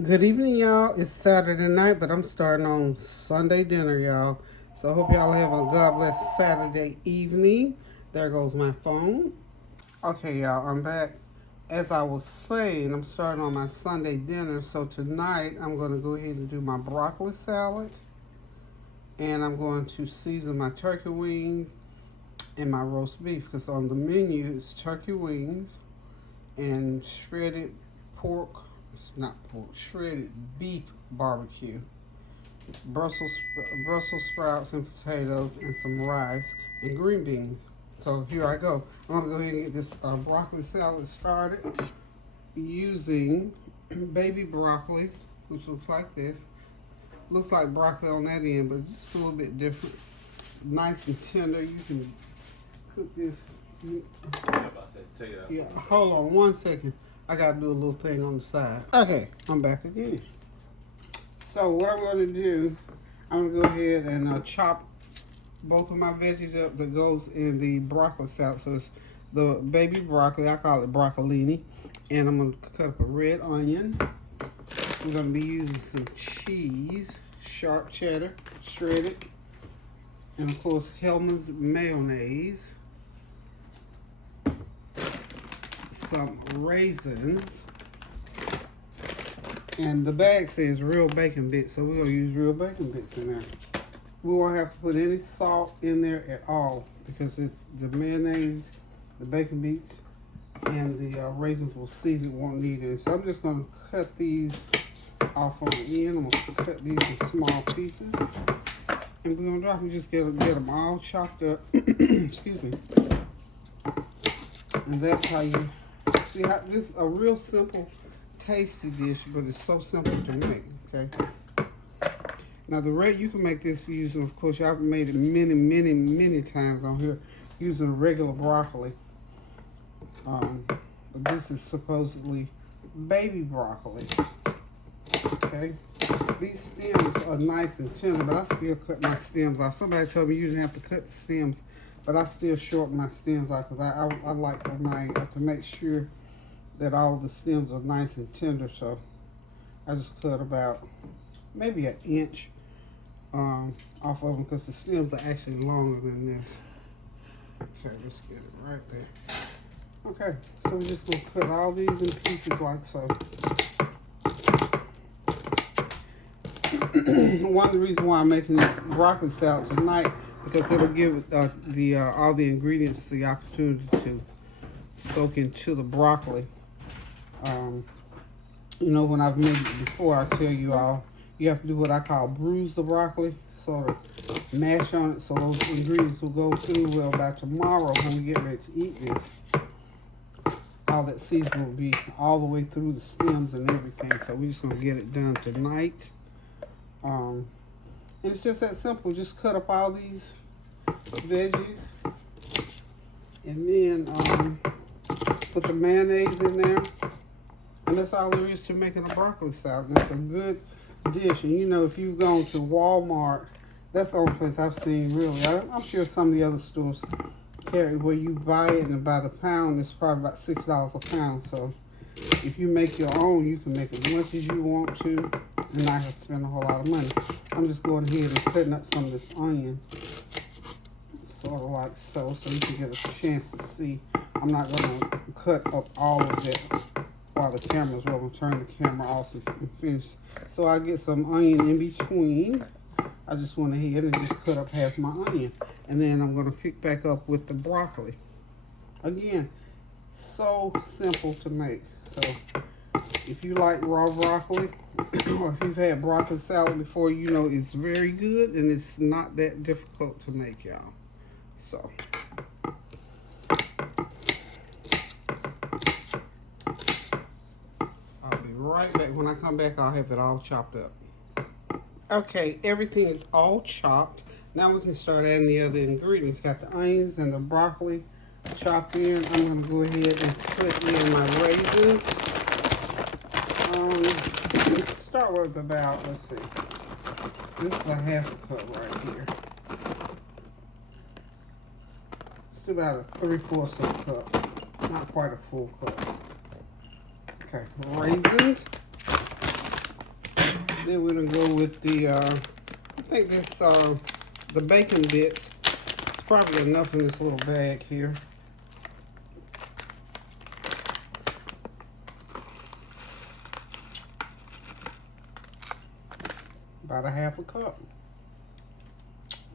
Good evening, y'all. It's Saturday night, but I'm starting on Sunday dinner, y'all. So I hope y'all are having a God bless Saturday evening. There goes my phone. Okay, y'all, I'm back. As I was saying, I'm starting on my Sunday dinner. So tonight, I'm going to go ahead and do my broccoli salad. And I'm going to season my turkey wings and my roast beef. Because on the menu, it's turkey wings and shredded pork. It's not pork, shredded beef barbecue. Brussels sprouts and potatoes and some rice and green beans. So here I go. I'm gonna go ahead and get this broccoli salad started using baby broccoli, which looks like this. Looks like broccoli on that end, but just a little bit different. Nice and tender. You can cook this. Yeah, hold on one second. I gotta do a little thing on the side. Okay, I'm back again. So what I'm gonna do, I'm gonna go ahead and chop both of my veggies up that goes in the broccoli salad. So it's the baby broccoli, I call it broccolini. And I'm gonna cut up a red onion. We're gonna be using some cheese, sharp cheddar, shredded, and of course Hellman's mayonnaise, some raisins, and the bag says real bacon bits, so we're gonna use real bacon bits in there. We won't have to put any salt in there at all because it's the mayonnaise, the bacon bits, and the raisins will season, won't need it. So I'm just gonna cut these off on the end. I'm gonna cut these in small pieces, and we're gonna drop them. Just get them all chopped up. Excuse me. And that's how you see how this is a real simple, tasty dish, but it's so simple to make. Okay. Now the red, you can make this using, of course, I've made it many times on here using regular broccoli. But this is supposedly baby broccoli. Okay. These stems are nice and tender, but I still cut my stems off. Somebody told me you didn't have to cut the stems, but I still shorten my stems off because I like for my to make sure that all the stems are nice and tender. So I just cut about maybe an inch off of them because the stems are actually longer than this. Okay, let's get it right there. Okay, so we're just gonna cut all these in pieces like so. One of the reasons why I'm making this broccoli salad tonight because it'll give all the ingredients the opportunity to soak into the broccoli. You know, when I've made it before, I tell you all, you have to do what I call bruise the broccoli, sort of mash on it so those ingredients will go through. Well, by tomorrow when we get ready to eat this, all that seasoning will be all the way through the stems and everything. So we're just gonna get it done tonight. And it's just that simple. Just cut up all these veggies, and then put the mayonnaise in there, and that's all there is to making a broccoli salad. And it's a good dish. And you know, if you've gone to Walmart, that's the only place I've seen really. I'm sure some of the other stores carry where you buy it, and by the pound, it's probably about $6 a pound. So if you make your own, you can make as much as you want to and not have to spend a whole lot of money. I'm just going ahead and cutting up some of this onion, sort of like so you can get a chance to see. I'm not going to cut up all of it while the camera's rolling. Turn the camera off and finish. So I get some onion in between. I just went ahead and just cut up half my onion. And then I'm going to pick back up with the broccoli. Again, so simple to make. So if you like raw broccoli, or if you've had broccoli salad before, you know it's very good and it's not that difficult to make, y'all. So I'll be right back. When I come back, I'll have it all chopped up. Okay, everything is all chopped. Now we can start adding the other ingredients. Got the onions and the broccoli chopped in. I'm going to go ahead and put in my raisins. Start with about, let's see, this is a half a cup right here. It's about a 3/4 of a cup, not quite a full cup. Okay, raisins. then we're gonna go with the, I think this, the bacon bits. It's probably enough in this little bag here. About a half a cup.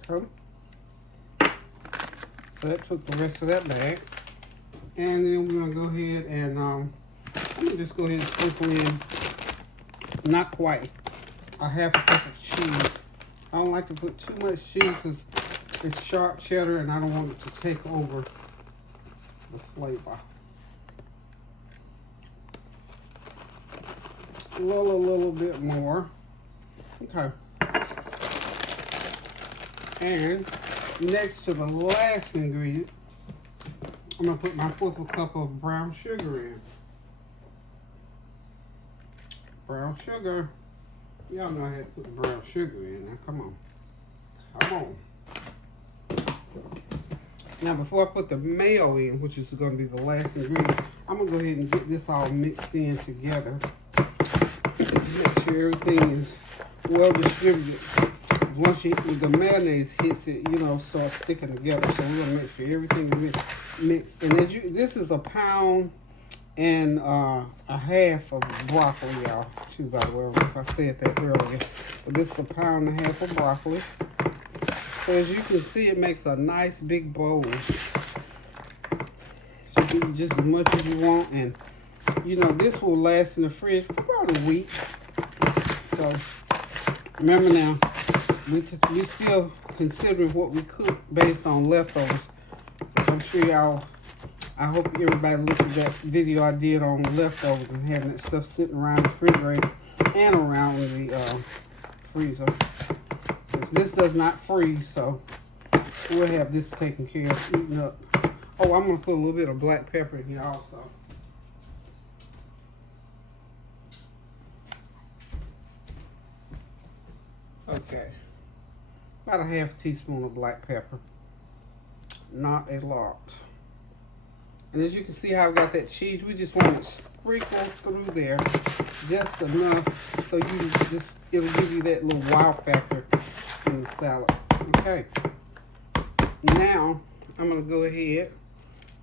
Okay. So that took the rest of that bag. And then we're gonna go ahead and I'm gonna just go ahead and sprinkle in, not quite, a half a cup of cheese. I don't like to put too much cheese. It's sharp cheddar and I don't want it to take over the flavor. A little bit more. Okay. And next to the last ingredient, I'm gonna put my 1/4 cup of brown sugar in. Brown sugar. Y'all know I had to put the brown sugar in now. Come on. Come on. Now before I put the mayo in, which is gonna be the last ingredient, I'm gonna go ahead and get this all mixed in together. Make sure everything is well distributed. Once the mayonnaise hits it, you know, starts sticking together. So we're gonna make sure everything is mixed. And as this is a pound and a half of broccoli, y'all. Too, by the way, if I said that earlier. But this is a pound and a half of broccoli. So as you can see, it makes a nice big bowl. So you can eat just as much as you want, and you know this will last in the fridge for about a week. So remember now, we still considering what we cook based on leftovers. I'm sure y'all, I hope everybody looked at that video I did on leftovers and having that stuff sitting around the refrigerator and around the freezer. This does not freeze, so we'll have this taken care of, eaten up. Oh, I'm gonna put a little bit of black pepper in here also. Okay, about a half teaspoon of black pepper, not a lot. And as you can see how I got that cheese, we just want to sprinkle through there just enough so you just, it'll give you that little wow factor in the salad. Okay, now I'm gonna go ahead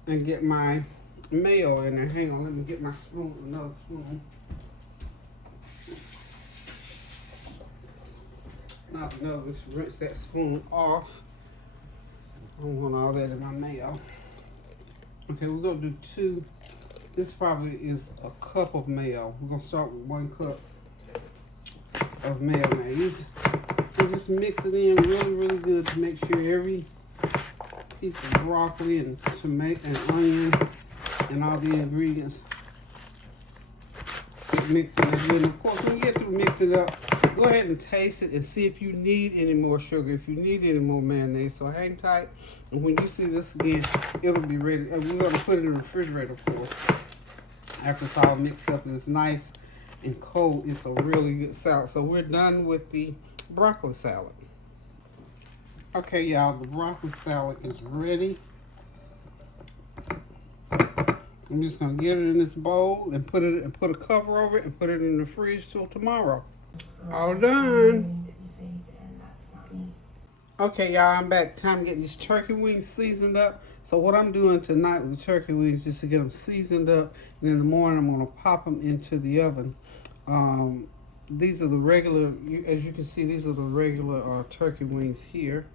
and get my mayo in there. Hang on, let me get my spoon, another spoon. Not another, let's rinse that spoon off. I don't want all that in my mayo. Okay, we're gonna do 2. This probably is a cup of mayo. We're gonna start with 1 cup of mayonnaise. And just mix it in really good to make sure every piece of broccoli and tomato and onion and all the ingredients mix it good. And of course, when you get through mixing it up, go ahead and taste it and see if you need any more sugar, if you need any more mayonnaise. So hang tight, and when you see this again, it'll be ready. And we're gonna put it in the refrigerator, of course. After it's all mixed up and it's nice and cold, it's a really good salad. So we're done with the broccoli salad. Okay, y'all, the broccoli salad is ready. I'm just gonna get it in this bowl and put a cover over it and put it in the fridge till tomorrow. All done. Okay, y'all, I'm back. Time to get these turkey wings seasoned up. So what I'm doing tonight with the turkey wings, just to get them seasoned up, and in the morning I'm gonna pop them into the oven. These are the regular, as you can see, these are the regular turkey wings here.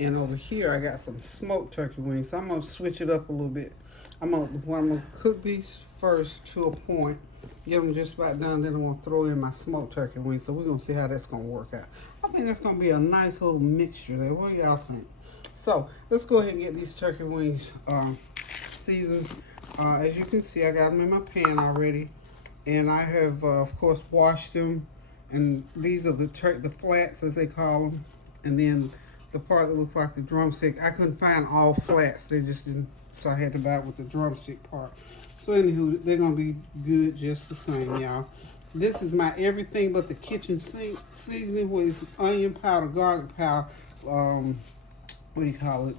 And over here I got some smoked turkey wings. So I'm gonna switch it up a little bit. I'm gonna cook these first to a point, get them just about done, then I'm gonna throw in my smoked turkey wings. So we're gonna see how that's gonna work out. I think that's gonna be a nice little mixture there. What do y'all think? So let's go ahead and get these turkey wings seasoned. As you can see, I got them in my pan already, and I have of course washed them. And these are the flats, as they call them, and then the part that looks like the drumstick. I couldn't find all flats; they just didn't. So I had to buy it with the drumstick part. So anywho, they're gonna be good just the same, y'all. This is my everything but the kitchen sink seasoning, with onion powder, garlic powder, what do you call it?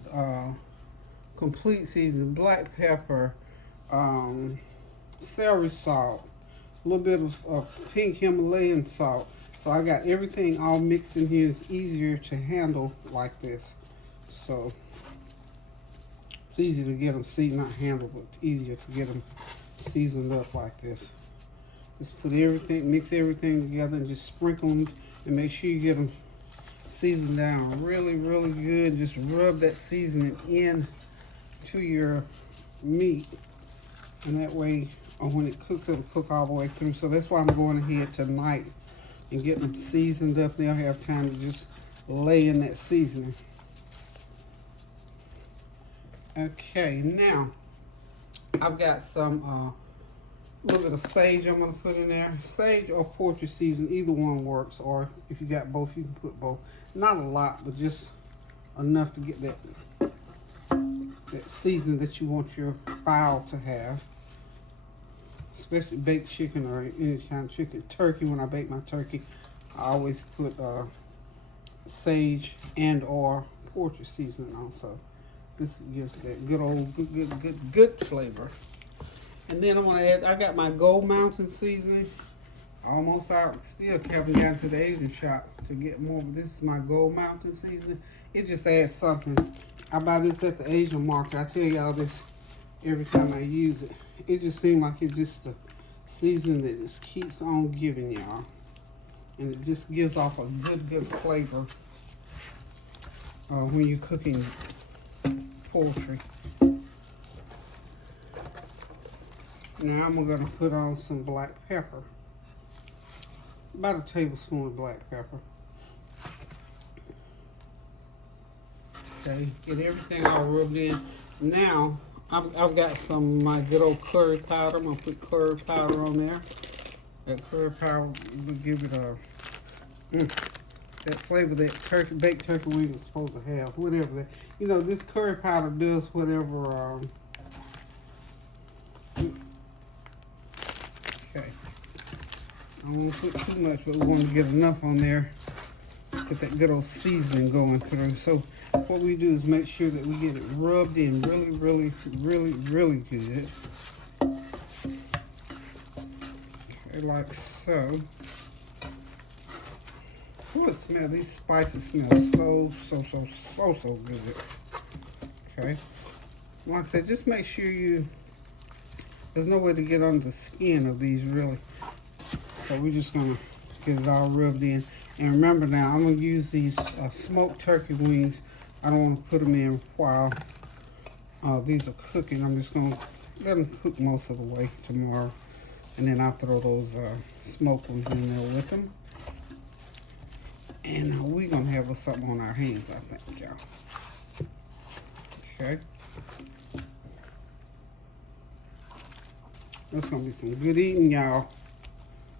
Complete seasoning, black pepper, celery salt, a little bit of pink Himalayan salt. So I got everything all mixed in here. It's easier to handle like this. So it's easy to get them seasoned, not handled, but easier to get them seasoned up like this. Just put everything, mix everything together and just sprinkle them and make sure you get them seasoned down really, really good. Just rub that seasoning in to your meat, and that way when it cooks, it'll cook all the way through. So that's why I'm going ahead tonight and getting them seasoned up. They'll have time to just lay in that seasoning. Okay, now I've got some little bit of sage I'm going to put in there. Sage or poultry season, either one works. Or if you got both, you can put both. Not a lot, but just enough to get that seasoning that you want your fowl to have. Especially baked chicken or any kind of chicken. Turkey, when I bake my turkey, I always put sage and or poultry seasoning on. So this gives that good old good flavor. And then I'm gonna add, I got my Gold Mountain seasoning. Almost out, still haven't gotten to the Asian shop to get more, but this is my Gold Mountain seasoning. It just adds something. I buy this at the Asian market. I tell y'all this every time I use it. It just seems like it's just a seasoning that just keeps on giving y'all. And it just gives off a good flavor when you're cooking poultry. Now I'm gonna put on some black pepper. About a tablespoon of black pepper. Okay, get everything all rubbed in. Now, I've got some of my good old curry powder. I'm gonna put curry powder on there. That curry powder will give it a that flavor that baked turkey wing is supposed to have. Whatever that, you know, this curry powder does whatever. Okay, I don't want to put too much, but we want to get enough on there. Get that good old seasoning going through. So what we do is make sure that we get it rubbed in really good. Okay, like so. Oh, it smells, these spices smell so good. Okay. Like I said, just make sure there's no way to get under the skin of these really. So we're just gonna get it all rubbed in. And remember now, I'm gonna use these smoked turkey wings. I don't want to put them in while these are cooking. I'm just gonna let them cook most of the way tomorrow, and then I'll throw those smoked ones in there with them. And we're gonna have something on our hands, I think, y'all. Okay. That's gonna be some good eating, y'all.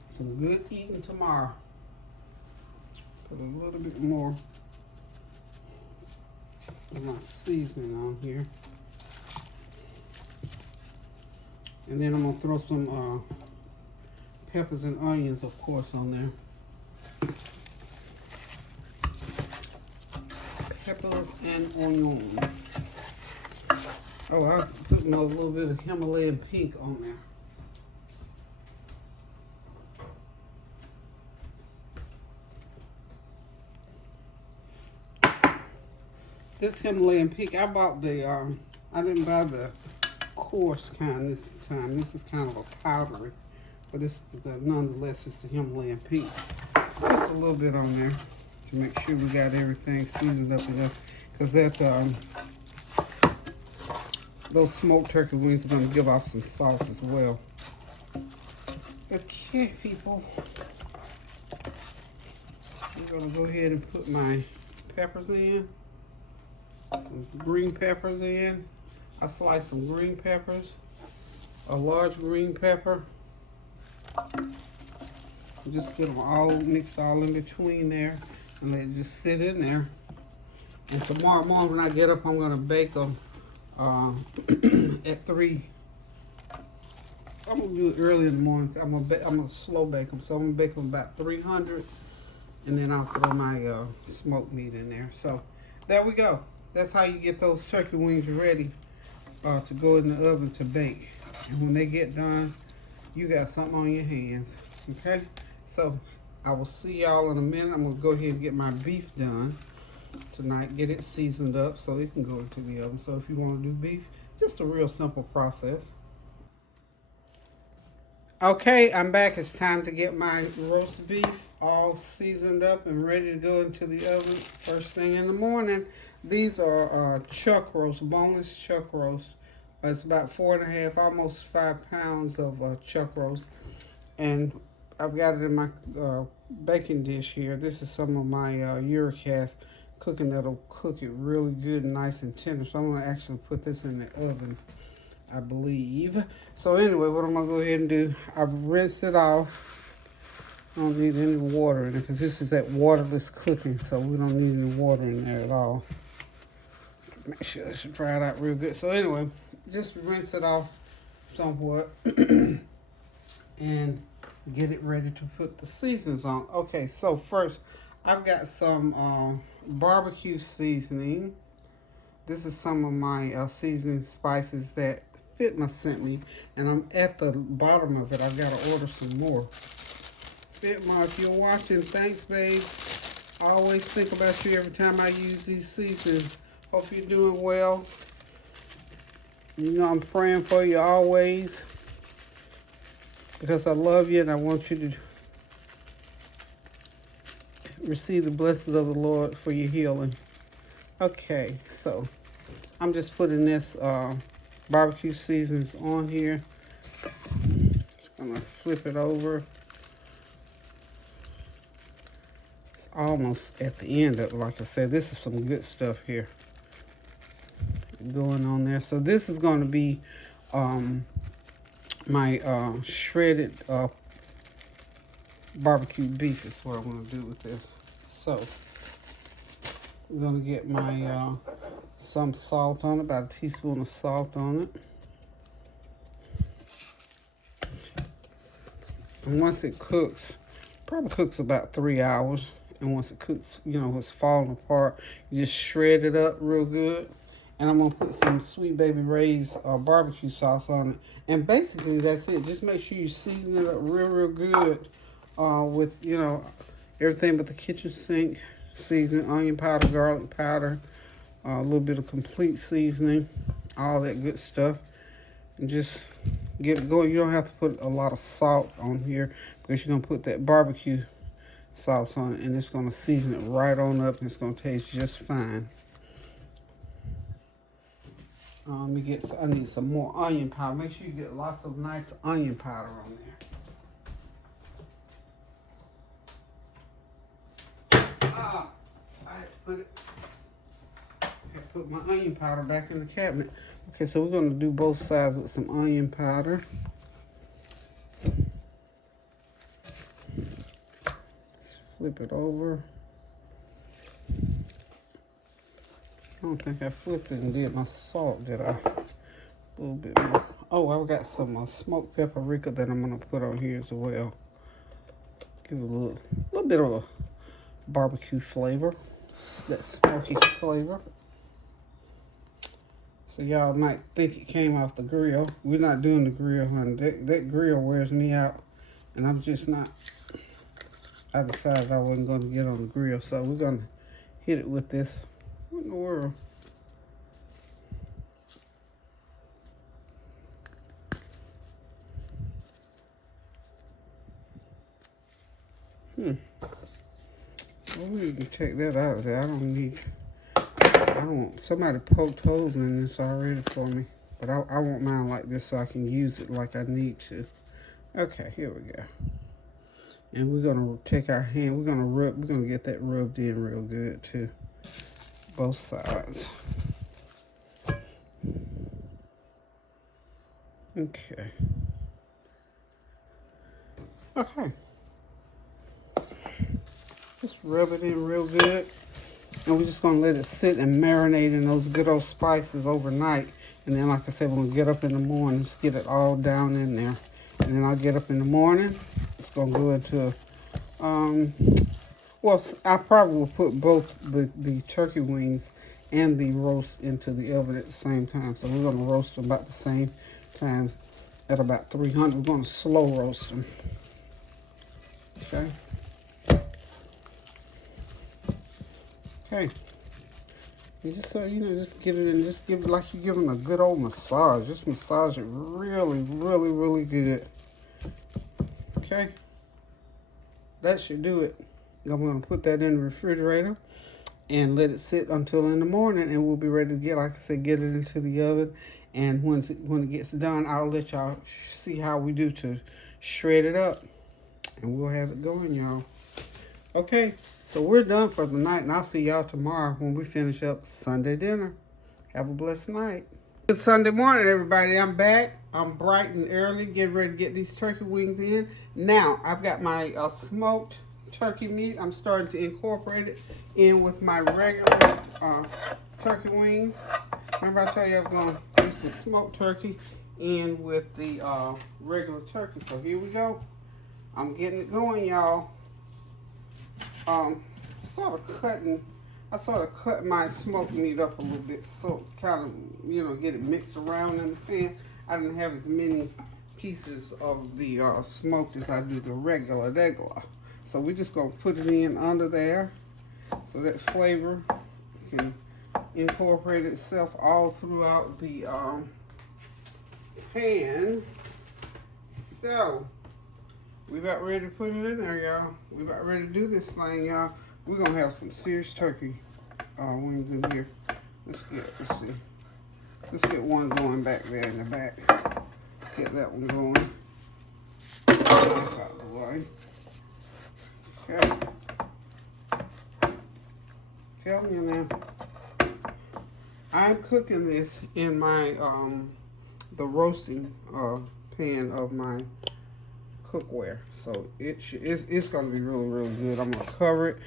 Some good eating tomorrow. Put a little bit more of my seasoning on here. And then I'm gonna throw some peppers and onions, of course, on there. Peppers and onions. Oh, I'm putting a little bit of Himalayan pink on there. This Himalayan pink, I bought the, I didn't buy the coarse kind this time. This is kind of a powdery, but nonetheless, it's the Himalayan pink. Just a little bit on there to make sure we got everything seasoned up enough, because those smoked turkey wings are going to give off some salt as well. Okay, people, I'm going to go ahead and put my peppers in. Some green peppers in. I sliced some green peppers, a large green pepper. Just get them all mixed all in between there, and let it just sit in there. And tomorrow morning when I get up, I'm gonna bake them at 3. I'm gonna do it early in the morning. I'm gonna slow bake them, so I'm gonna bake them about 300, and then I'll throw my smoked meat in there. So there we go. That's how you get those turkey wings ready to go in the oven to bake. And when they get done, you got something on your hands. Okay? So I will see y'all in a minute. I'm going to go ahead and get my beef done tonight. Get it seasoned up so it can go into the oven. So if you want to do beef, just a real simple process. Okay, I'm back. It's time to get my roast beef all seasoned up and ready to go into the oven first thing in the morning. These are chuck roast, boneless chuck roast. It's about 4.5, almost 5 pounds of chuck roast. And I've got it in my baking dish here. This is some of my Eurocast cooking that'll cook it really good and nice and tender. So I'm going to actually put this in the oven, I believe. So anyway, what I'm going to go ahead and do, I've rinsed it off. I don't need any water in it because this is that waterless cooking, so we don't need any water in there at all. Make sure it's dried out real good. So anyway, just rinse it off somewhat and get it ready to put the seasonings on. Okay, so first, I've got some barbecue seasoning. This is some of my seasoning spices that Fitma sent me, and I'm at the bottom of it. I've got to order some more. Fitma, if you're watching, thanks, babes. I always think about you every time I use these seasonings. Hope you're doing well. You know I'm praying for you always because I love you and I want you to receive the blessings of the Lord for your healing. Okay, so I'm just putting this barbecue seasonings on here. Just gonna flip it over. It's almost at the end of it. Like I said, this is some good stuff here going on there. So this is going to be my shredded barbecue beef is what I'm going to do with this. So I'm going to get my some salt on it, about a teaspoon of salt on it. And once it cooks, probably cooks about 3 hours. And once it cooks, you know, it's falling apart, you just shred it up real good. And I'm going to put some Sweet Baby Ray's barbecue sauce on it. And basically, that's it. Just make sure you season it up real good with, you know, everything but the kitchen sink seasoning, onion powder, garlic powder, a little bit of complete seasoning, all that good stuff. And just get it going. You don't have to put a lot of salt on here because you're going to put that barbecue sauce on it. And it's going to season it right on up. And it's going to taste just fine. I need some more onion powder. Make sure you get lots of nice onion powder on there. I put my onion powder back in the cabinet. Okay, so we're going to do both sides with some onion powder. Just flip it over. I don't think I flipped it and did my salt, did I? A little bit more. Oh, I've got some smoked paprika that I'm going to put on here as well. Give it a little bit of a barbecue flavor. That smoky flavor. So y'all might think it came off the grill. We're not doing the grill, honey. That grill wears me out. And I'm just not. I decided I wasn't going to get on the grill. So we're going to hit it with this. What in the world? Well, we can take that out of there. I don't want somebody poked holes in this already for me. But I want mine like this so I can use it like I need to. Okay, here we go. And we're gonna take our hand, we're gonna get that rubbed in real good too. Both sides. Okay. Just rub it in real good. And we're just going to let it sit and marinate in those good old spices overnight. And then, like I said, when we get up in the morning, just get it all down in there. And then I'll get up in the morning. It's going to go into, well, I probably will put both the turkey wings and the roast into the oven at the same time. So we're going to roast them about the same times at about 300. We're going to slow roast them. Okay. Okay. And just so you know, just get it in, just give it like you're giving a good old massage. Just massage it really, really, really good. Okay. That should do it. I'm going to put that in the refrigerator and let it sit until in the morning, and we'll be ready to get, like I said, get it into the oven. And when it gets done, I'll let y'all see how we do to shred it up, and we'll have it going, y'all. Okay, so we're done for the night, and I'll see y'all tomorrow when we finish up Sunday dinner. Have a blessed night. Good Sunday morning, everybody. I'm back. I'm bright and early, getting ready to get these turkey wings in. Now, I've got my smoked turkey meat. I'm starting to incorporate it in with my regular turkey wings. Remember I told you I was going to do some smoked turkey in with the regular turkey. So here we go. I'm getting it going, y'all. I sort of cut my smoked meat up a little bit, so kind of, you know, get it mixed around in the pan. I didn't have as many pieces of the smoked as I do the regular. So we're just gonna put it in under there, so that flavor can incorporate itself all throughout the pan. So we about ready to put it in there, y'all. We about ready to do this thing, y'all. We're gonna have some serious turkey wings in here. Let's see. Let's get one going back there in the back. Get that one going. Out of the way. Okay. Tell me now. I'm cooking this in my the roasting pan of my cookware, so it's gonna be really, really good. I'm gonna cover it.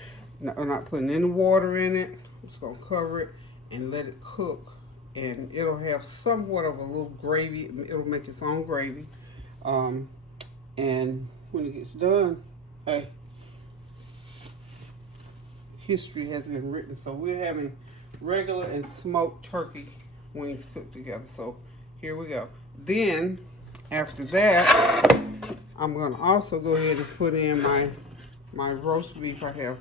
I'm not putting any water in it. I'm just gonna cover it and let it cook, and it'll have somewhat of a little gravy. It'll make its own gravy, and when it gets done, hey, history has been written. So we're having regular and smoked turkey wings cooked together. So here we go. Then after that, I'm gonna also go ahead and put in my roast beef. I have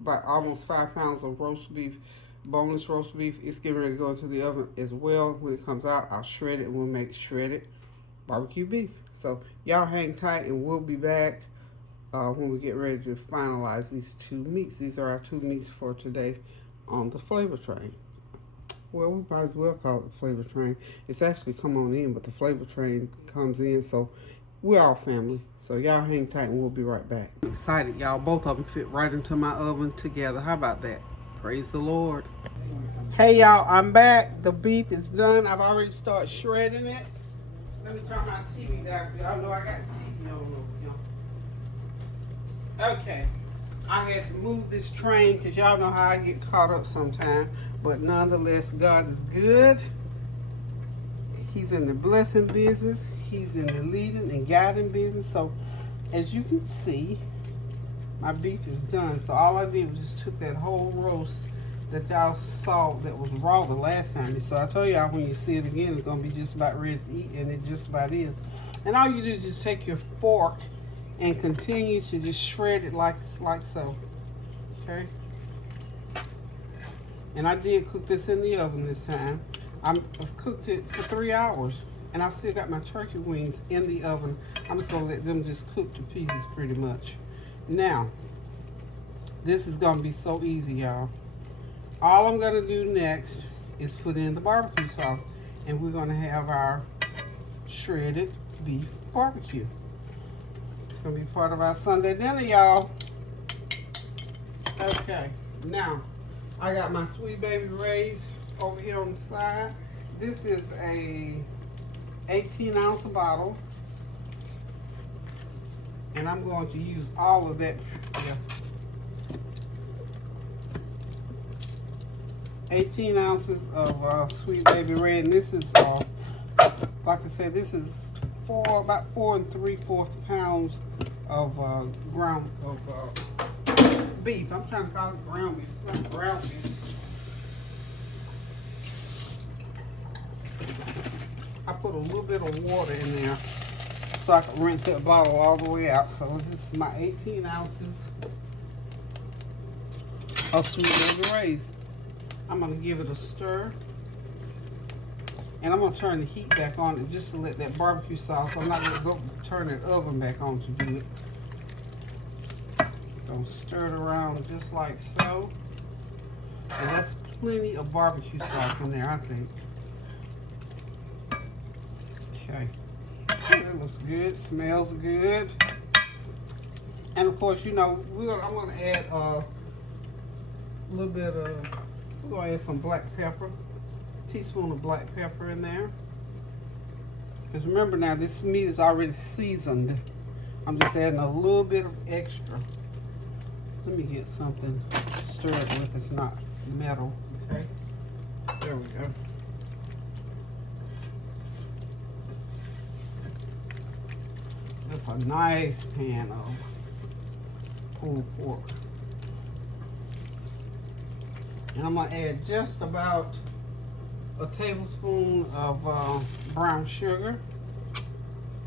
about almost 5 pounds of roast beef, boneless roast beef. It's getting ready to go into the oven as well. When it comes out, I'll shred it and we'll make shredded barbecue beef. So y'all hang tight, and we'll be back when we get ready to finalize these 2 meats. These are our 2 meats for today on the flavor train. Well, we might as well call it the flavor train. It's actually come on in, but the flavor train comes in, so we're all family. So y'all hang tight, and we'll be right back. I'm excited, y'all. Both of them fit right into my oven together. How about that? Praise the Lord. Hey, y'all, I'm back. The beef is done. I've already started shredding it. Let me turn my TV down. Y'all know I got the TV on over here. Okay. I had to move this train because y'all know how I get caught up sometimes. But nonetheless, God is good. He's in the blessing business. He's in the leading and guiding business. So as you can see, my beef is done. So all I did was just took that whole roast that y'all saw that was raw the last time. So I told y'all when you see it again, it's going to be just about ready to eat, and it just about is. And all you do is just take your fork and continue to just shred it like so. Okay? And I did cook this in the oven this time. I've cooked it for 3 hours, and I've still got my turkey wings in the oven. I'm just going to let them just cook to pieces pretty much. Now, this is going to be so easy, y'all. All I'm going to do next is put in the barbecue sauce, and we're going to have our shredded beef barbecue. It's going to be part of our Sunday dinner, y'all. Okay, now I got my Sweet Baby Ray's over here on the side. This is a 18-ounce bottle, and I'm going to use all of that. Yeah. 18 ounces of Sweet Baby Ray, and this is, like I said, this is about 4 3/4 pounds of ground of beef. I'm trying to call it ground beef. It's not ground beef. I put a little bit of water in there so I can rinse that bottle all the way out. So this is my 18 ounces of sweet baby rays. I'm going to give it a stir. And I'm going to turn the heat back on it just to let that barbecue sauce. I'm not going to go turn that oven back on to do it. Just going to stir it around just like so. And that's plenty of barbecue sauce in there, I think. Okay. That looks good. Smells good. And of course, you know, I'm going to add a little bit of, we're going to add some black pepper. Teaspoon of black pepper in there. Because remember now, this meat is already seasoned. I'm just adding a little bit of extra. Let me get something stirred with. It's not metal. Okay. There we go. That's a nice pan of pulled pork. And I'm going to add just about a tablespoon of brown sugar.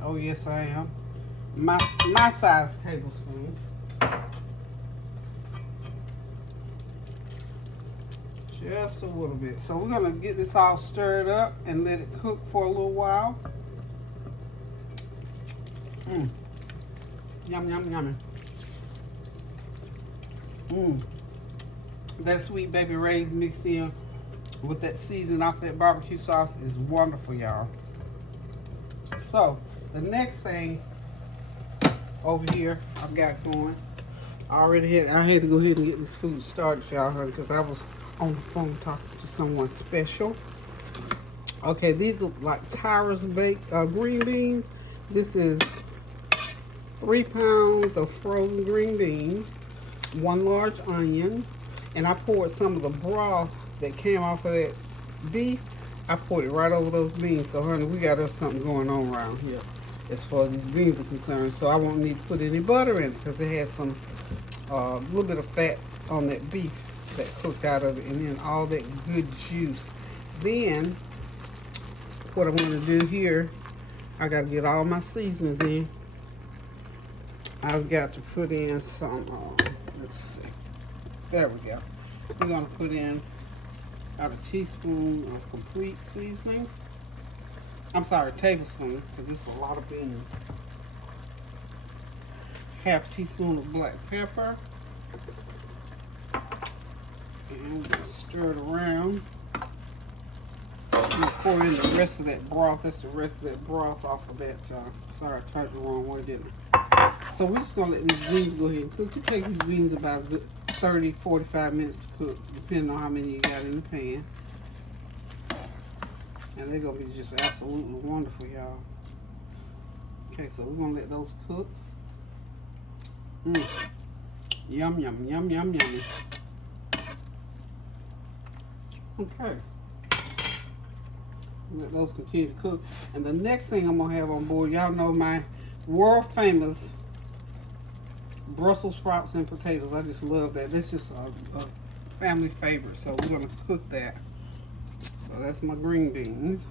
Oh yes, I am. My size tablespoon. Just a little bit. So we're gonna get this all stirred up and let it cook for a little while. Yum, yum, yummy. That sweet baby rays mixed in with that seasoning off that barbecue sauce is wonderful, y'all. So the next thing over here I've got going, I had to go ahead and get this food started, y'all, because I was on the phone talking to someone special. Okay, these are like Tyra's baked green beans. This is 3 pounds of frozen green beans, 1 large onion, and I poured some of the broth that came off of that beef. I poured it right over those beans. So honey, we got us something going on around here as far as these beans are concerned. So I won't need to put any butter in it because it had some little bit of fat on that beef that cooked out of it, and then all that good juice. Then what I'm going to do here, I got to get all my seasonings in. I've got to put in some let's see, there we go. We're going to put in about a teaspoon of complete seasoning. I'm sorry, tablespoon, because this is a lot of beans. Half teaspoon of black pepper. And we're going to stir it around. And pour in the rest of that broth. That's the rest of that broth off of that. Sorry, I typed the wrong way, didn't I? So we're just going to let these beans go ahead and cook. It takes these beans about a good 30, 45 minutes to cook, depending on how many you got in the pan. And they're going to be just absolutely wonderful, y'all. Okay, so we're going to let those cook. Yum, yum, yum, yum, yummy. Okay. Let those continue to cook. And the next thing I'm going to have on board, y'all know my world famous Brussels sprouts and potatoes. I just love that. That's just a family favorite. So we're going to cook that. So that's my green beans.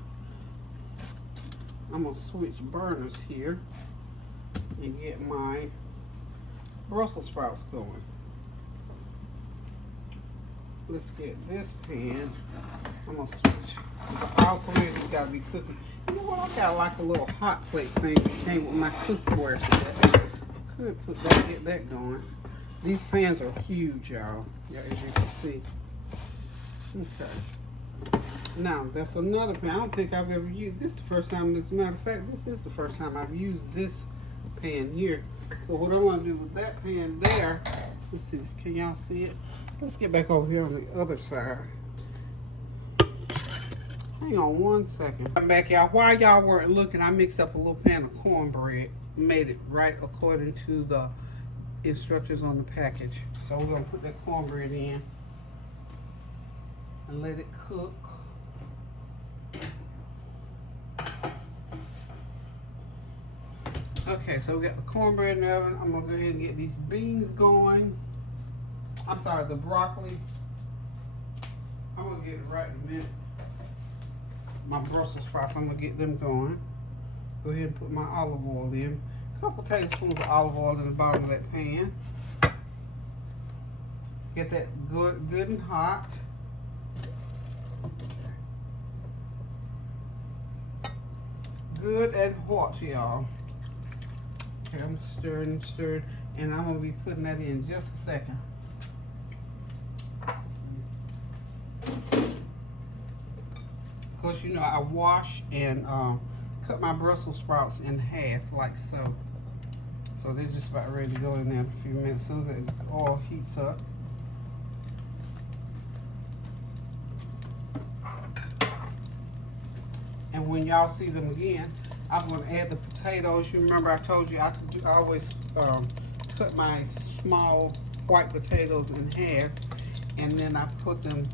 I'm going to switch burners here and get my Brussels sprouts going. Let's get this pan. I'm going to switch. All three of these got to be cooking. You know what? I got like a little hot plate thing that came with my cookware set. Could put that, get that going. These pans are huge, y'all. Yeah, as you can see. Okay. Now, that's another pan. I don't think I've ever used this. Is the first time, as a matter of fact, this is the first time I've used this pan here. So what I want to do with that pan there, let's see, can y'all see it? Let's get back over here on the other side. Hang on one second. I'm back, y'all. While y'all weren't looking, I mixed up a little pan of cornbread. Made it right according to the instructions on the package. So we're going to put that cornbread in and let it cook. Okay, so we got the cornbread in the oven. I'm going to go ahead and get these beans going. I'm sorry, the broccoli. I'm going to get it right in a minute. My Brussels sprouts, I'm going to get them going. Go ahead and put my olive oil in. A couple tablespoons of olive oil in the bottom of that pan. Get that good and hot. Good and hot, y'all. Okay, I'm stirring, and I'm gonna be putting that in just a second. Of course, you know I wash and cut my Brussels sprouts in half, like so. So they're just about ready to go in there in a few minutes, so that the oil heats up. And when y'all see them again, I'm going to add the potatoes. You remember I told you I always cut my small white potatoes in half, and then I put them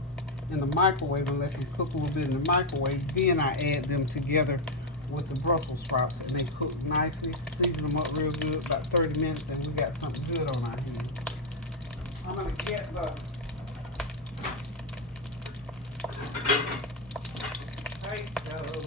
in the microwave and let them cook a little bit in the microwave. Then I add them together with the Brussels sprouts, and they cook nicely. Season them up real good, about 30 minutes, and we got something good on our hands. I'm going to get the potatoes.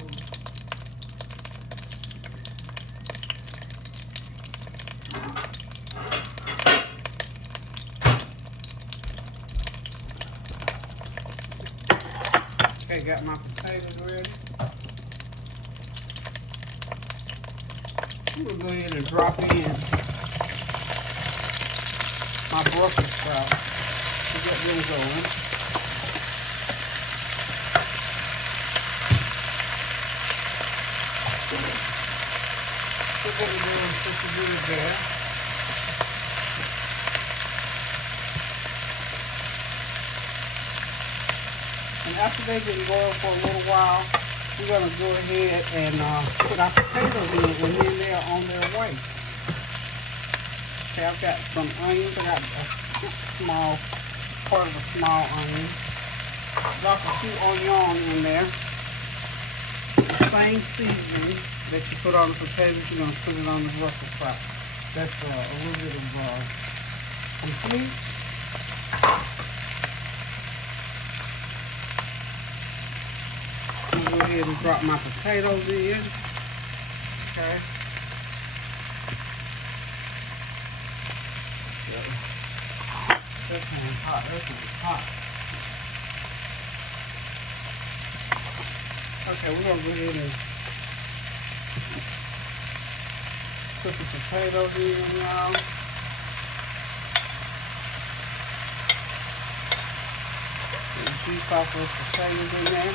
Okay, got my potatoes ready. I'm gonna go ahead and drop in my Brussels sprouts to get them going. Put them in just a little there. And after they've been boiled for a little while, we're going to go ahead and put our potatoes in, and then they're on their way. Okay, I've got some onions. I got just a small, part of a small onion. Drop a few onion in there. The same seasoning that you put on the potatoes, you're going to put it on the Brussels sprouts. That's a little bit of complete. I'm going to go ahead and drop my potatoes in. Okay. That pan's hot. That pan's hot. Okay, we're going to go ahead and put the potatoes in, y'all. And juice off those potatoes in there.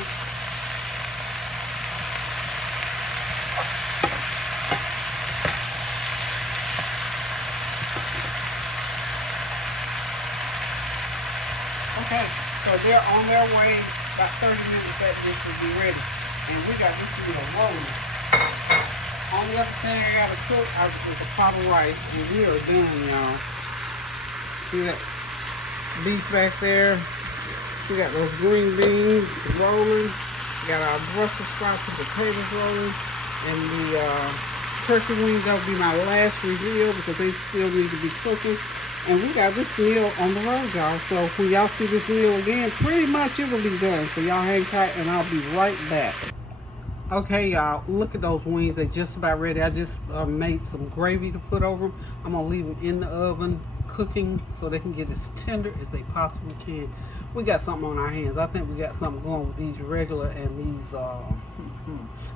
Okay, so they're on their way. About 30 minutes that this will be ready. And we got this meal rolling. Only other thing I gotta cook is a pot of rice, and we are done, y'all. See that beef back there? We got those green beans rolling. We got our Brussels sprouts and potatoes rolling. And the turkey wings, that'll be my last reveal because they still need to be cooking. And we got this meal on the road, y'all. So when y'all see this meal again, pretty much it will be done. So y'all hang tight and I'll be right back. Okay, y'all, look at those wings. They're just about ready. I just made some gravy to put over them. I'm going to leave them in the oven cooking so they can get as tender as they possibly can. We got something on our hands. I think we got something going with these regular and these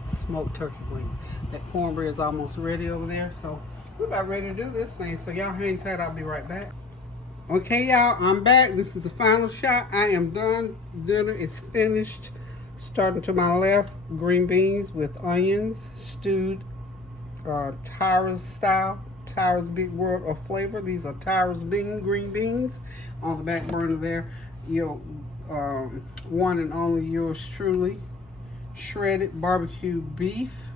smoked turkey wings. That cornbread is almost ready over there. So we're about ready to do this thing. So y'all hang tight. I'll be right back. Okay, y'all, I'm back. This is the final shot. I am done. Dinner is finished. Starting to my left, green beans with onions, stewed Tyra's style, Tyra's Big World of Flavor. These are Tyra's green beans. On the back burner there, your one and only yours truly, shredded barbecue beef.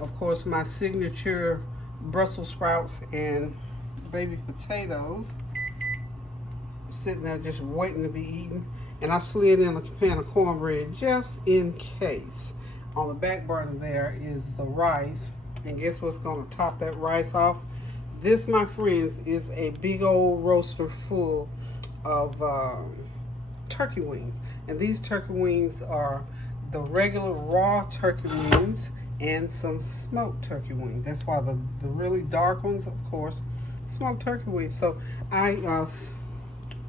Of course, my signature Brussels sprouts and baby potatoes sitting there just waiting to be eaten. And I slid in a pan of cornbread just in case. On the back burner there is the rice. And guess what's going to top that rice off? This, my friends, is a big old roaster full of turkey wings. And these turkey wings are the regular raw turkey wings and some smoked turkey wings. That's why the really dark ones, of course, smoked turkey wings. So I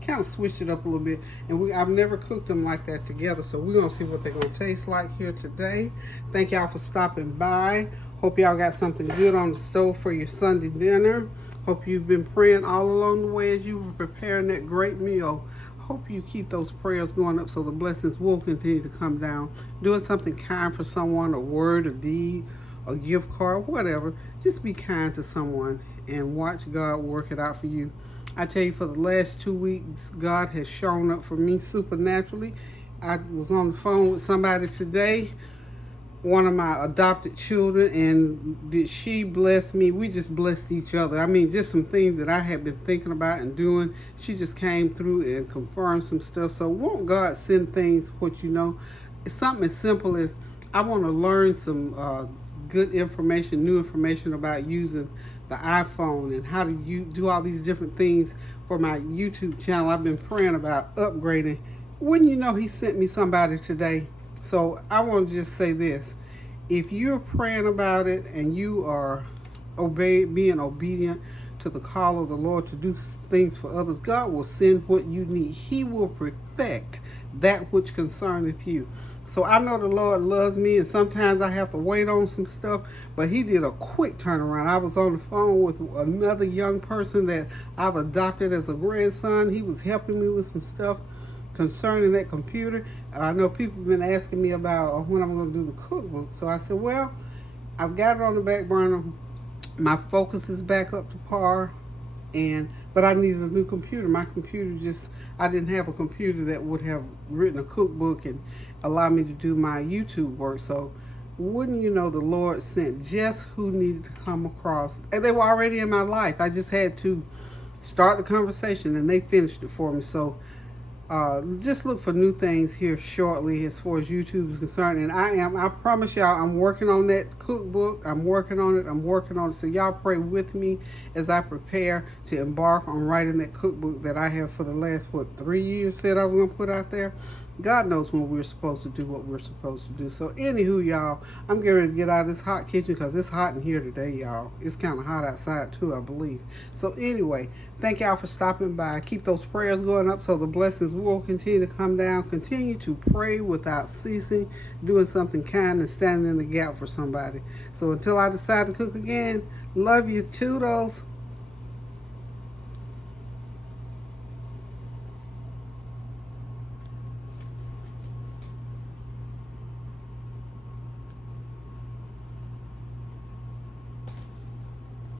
kind of switched it up a little bit. And I've never cooked them like that together, so we're going to see what they're going to taste like here today. Thank y'all for stopping by. Hope y'all got something good on the stove for your Sunday dinner. Hope you've been praying all along the way as you were preparing that great meal. Hope you keep those prayers going up so the blessings will continue to come down. Doing something kind for someone, a word, a deed, a gift card, whatever. Just be kind to someone and watch God work it out for you. I tell you, for the last 2 weeks, God has shown up for me supernaturally. I was on the phone with somebody today, one of my adopted children, and did she bless me? We just blessed each other. I mean, just some things that I had been thinking about and doing. She just came through and confirmed some stuff. So won't God send things, what you know? It's something as simple as I want to learn some good information, new information about using the iPhone and how to do all these different things for my YouTube channel. I've been praying about upgrading. Wouldn't you know, he sent me somebody today. So I want to just say this. If you're praying about it and you are being obedient to the call of the Lord to do things for others, God will send what you need. He will perfect that which concerneth you. So I know the Lord loves me, and sometimes I have to wait on some stuff, but he did a quick turnaround. I was on the phone with another young person that I've adopted as a grandson. He was helping me with some stuff concerning that computer. I know people have been asking me about when I'm going to do the cookbook. So I said, well, I've got it on the back burner. My focus is back up to par, but I needed a new computer. My computer I didn't have a computer that would have written a cookbook and allow me to do my YouTube work. So wouldn't you know, the Lord sent just who needed to come across. And they were already in my life. I just had to start the conversation and they finished it for me. So just look for new things here shortly as far as YouTube is concerned. And I promise y'all, I'm working on that cookbook. I'm working on it. So y'all pray with me as I prepare to embark on writing that cookbook that I have for the last, 3 years said I was going to put out there. God knows when we're supposed to do what we're supposed to do. So anywho, y'all, I'm getting ready to get out of this hot kitchen because it's hot in here today, y'all. It's kind of hot outside too, I believe. So anyway, thank y'all for stopping by. Keep those prayers going up so the blessings will continue to come down. Continue to pray without ceasing, doing something kind and standing in the gap for somebody. So until I decide to cook again, love you, toodles.